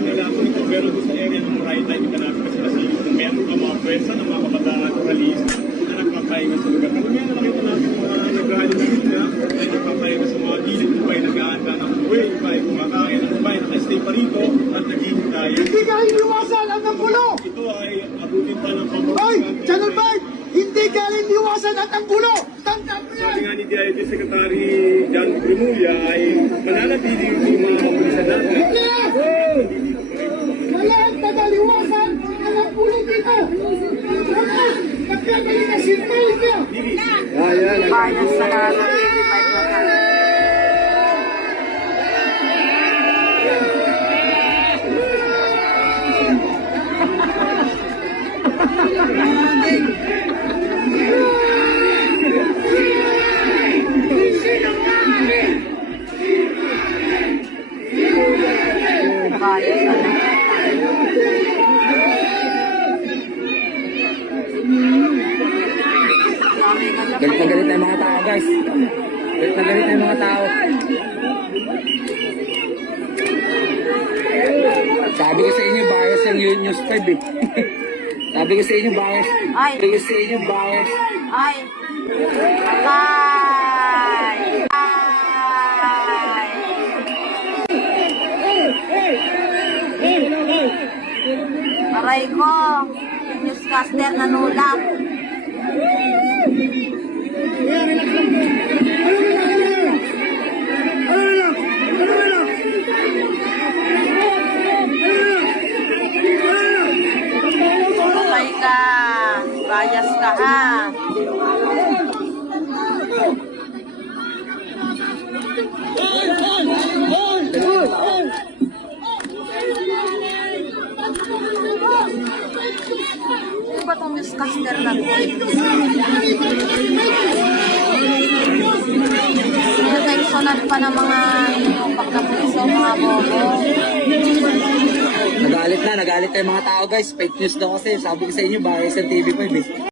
alam nila kung ito meron doon sa area ng Moraita, hindi ka natin kasi nasilip kung meron ka mga pwersa ng mga kabataan release na nagpapahinga sa lugar. Kung meron nakita natin mga nag-rally na rin na nagpapahinga sa mga gilid, iba ay nag-aanda ng buhay, iba ay kumakain, iba ay naka-stay pa rito at naghihintay. Hindi ka iniwasan ang gulo! Ito ay abutin pa ng Hoy! Channel 5! Hindi ka iniwasan ang gulo! Tandaan mo yan! Sabi nga ni DILG Secretary John Grimulia ay mananatili yung mga kapulisan natin. Wala ang tagaliwasan ang gulo dito! Wala! Nagkagaling na simbol niya! Bias sa narrative. Galit na galit na yung mga tao, guys. Galit na galit na yung mga tao. Sabi ko sa inyo, bias ang News 5 eh. Sabi ko sa inyo, bias. Ay. Sabi ko sa inyo, bias. Ay! Patay! Aray ko! Newscaster na nulak. Patay ka! Bias ka ha! Ano ba itong newscaster na to? Natensionan pa ng mga inupak na puso, mga bobo. Nagalit na yung mga tao, guys. Fake news daw kasi. Sabi ko sa inyo, bias ang TV5 eh.